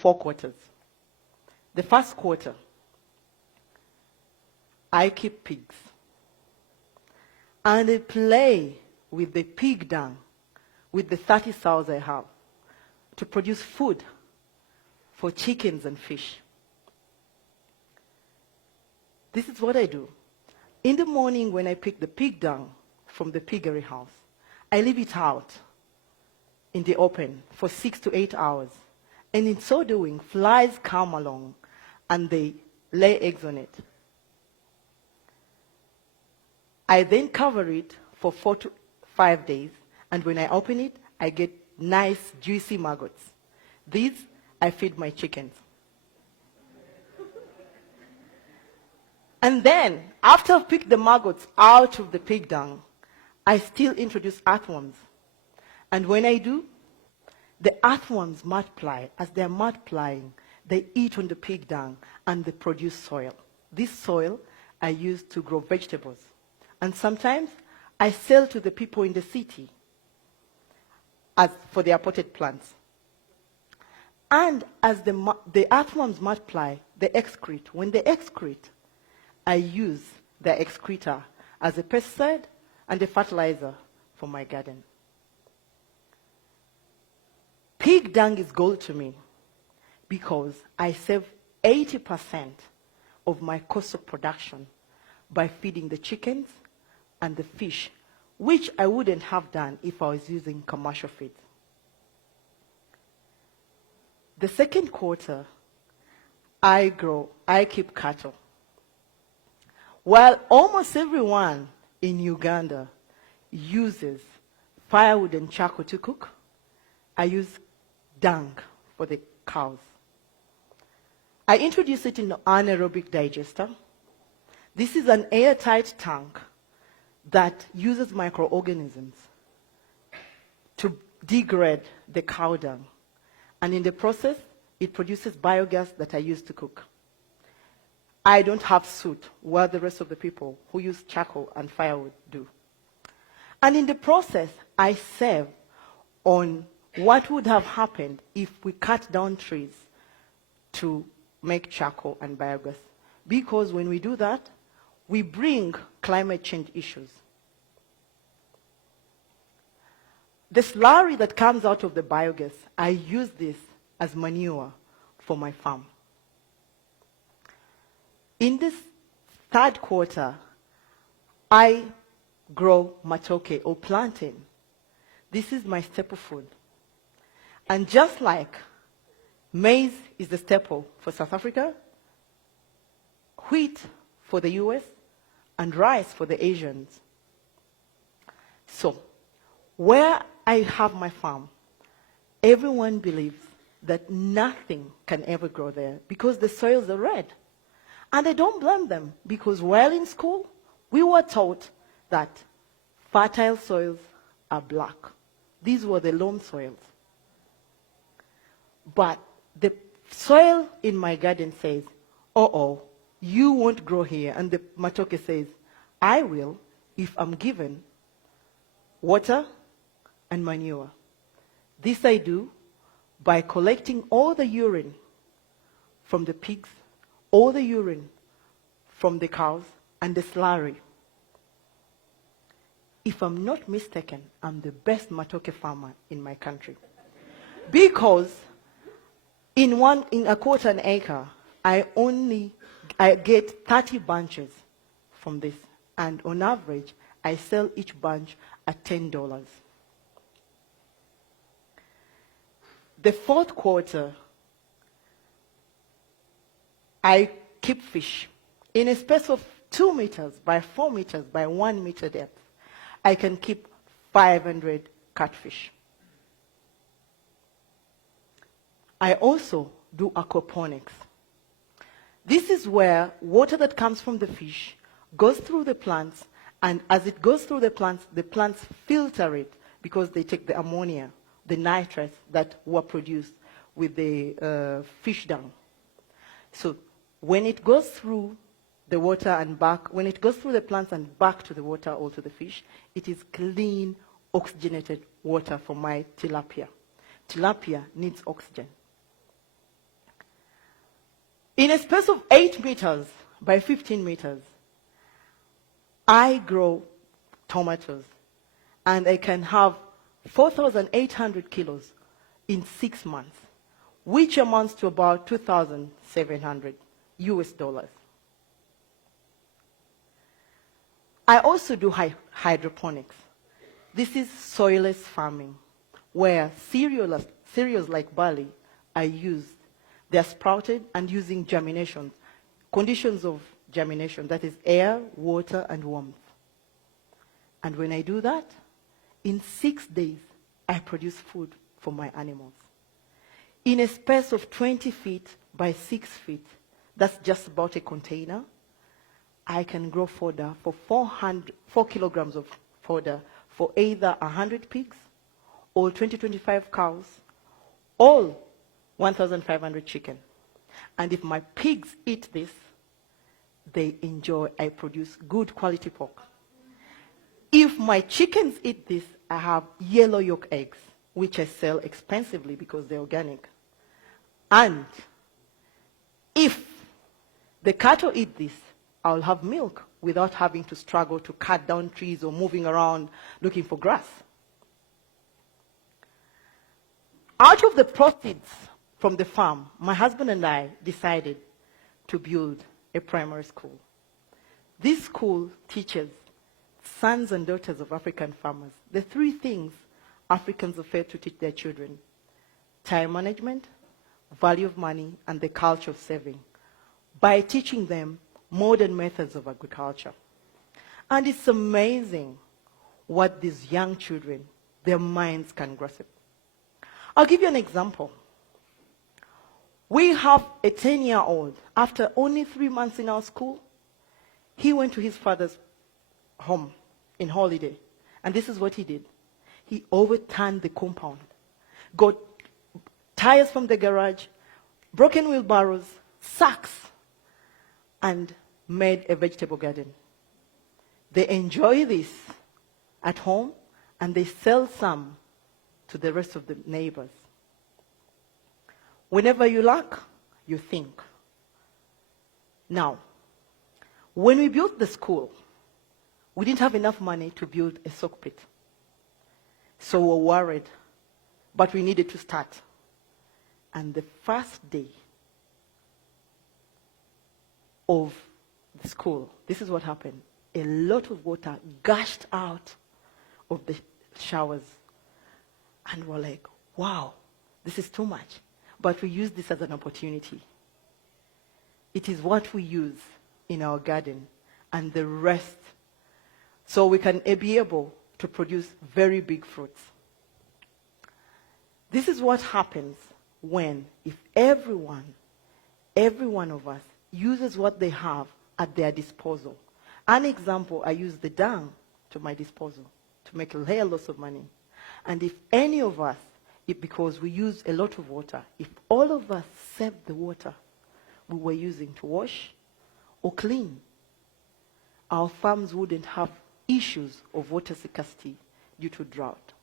4 quarters. The first quarter, I keep pigs. And I play with the pig dung, with the 30 sows I have, to produce food for chickens and fish. This is what I do. In the morning when I pick the pig dung from the piggery house, I leave it out in the open for 6 to 8 hours. And in so doing, flies come along and they lay eggs on it. I then cover it for 4 to 5 days, and when I open it, I get nice, juicy maggots. These I feed my chickens. And then, after I've picked the maggots out of the pig dung, I still introduce earthworms. And when I do, the earthworms multiply. As they're multiplying, they eat on the pig dung and they produce soil. This soil I use to grow vegetables. And sometimes I sell to the people in the city as for their potted plants. And as the earthworms multiply, they excrete. When they excrete, I use their excreta as a pesticide and a fertilizer for my garden. Pig dung is gold to me because I save 80% of my cost of production by feeding the chickens and the fish, which I wouldn't have done if I was using commercial feed. The second quarter, I keep cattle. While almost everyone in Uganda uses firewood and charcoal to cook, I use dung for the cows. I introduce it in an anaerobic digester. This is an airtight tank that uses microorganisms to degrade the cow dung. And in the process, it produces biogas that I use to cook. I don't have soot, while the rest of the people who use charcoal and firewood do. And in the process, I save on what would have happened if we cut down trees to make charcoal and biogas. Because when we do that, we bring climate change issues. The slurry that comes out of the biogas, I use this as manure for my farm. In this third quarter, I grow matoke or plantain. This is my staple food. And just like maize is the staple for South Africa, wheat for the US, and rice for the Asians. So, where I have my farm, everyone believes that nothing can ever grow there because the soils are red. And I don't blame them because while in school, we were taught that fertile soils are black. These were the loam soils. But the soil in my garden says, uh-oh, you won't grow here. And the matoke says, I will if I'm given water and manure. This I do by collecting all the urine from the pigs, all the urine from the cows, and the slurry. If I'm not mistaken, I'm the best matoke farmer in my country. Because in a quarter an acre, I get 30 bunches from this. And on average, I sell each bunch at $10. The fourth quarter, I keep fish. In a space of 2 meters by 4 meters by 1 meter depth, I can keep 500 catfish. I also do aquaponics. This is where water that comes from the fish goes through the plants, and as it goes through the plants filter it because they take the ammonia, the nitrates that were produced with the fish dung. So when it goes through the water and back, when it goes through the plants and back to the water or to the fish, it is clean, oxygenated water for my tilapia. Tilapia needs oxygen. In a space of 8 meters by 15 meters, I grow tomatoes, and I can have 4,800 kilos in 6 months, which amounts to about 2,700 US dollars. I also do hydroponics. This is soilless farming, where cereals like barley are used. They are sprouted and using germination, conditions of germination, that is air, water, and warmth. And when I do that, in 6 days, I produce food for my animals. In a space of 20 feet by 6 feet, that's just about a container, I can grow fodder for 4 kilograms of fodder for either 100 pigs or 25 cows, all 1,500 chicken. And if my pigs eat this, they enjoy, I produce good quality pork. If my chickens eat this, I have yellow yolk eggs, which I sell expensively because they're organic. And if the cattle eat this, I'll have milk without having to struggle to cut down trees or moving around looking for grass. Out of the proceeds from the farm, my husband and I decided to build a primary school. This school teaches sons and daughters of African farmers the 3 things Africans are failed to teach their children: time management, value of money, and the culture of saving, by teaching them modern methods of agriculture. And it's amazing what these young children, their minds can grasp. I'll give you an example. We have a 10-year-old. After only 3 months in our school, he went to his father's home in holiday. And this is what he did. He overturned the compound, got tires from the garage, broken wheelbarrows, sacks, and made a vegetable garden. They enjoy this at home, and they sell some to the rest of the neighbors. Whenever you lack, you think. Now, when we built the school, we didn't have enough money to build a soak pit. So we were worried, but we needed to start. And the first day of the school, this is what happened. A lot of water gushed out of the showers. And we're like, wow, this is too much. But we use this as an opportunity. It is what we use in our garden, and the rest, so we can be able to produce very big fruits. This is what happens when, if every one of us uses what they have at their disposal. An example, I use the dung to my disposal to make a lots of money. And if any of us, because we use a lot of water, if all of us saved the water we were using to wash or clean, our farms wouldn't have issues of water scarcity due to drought.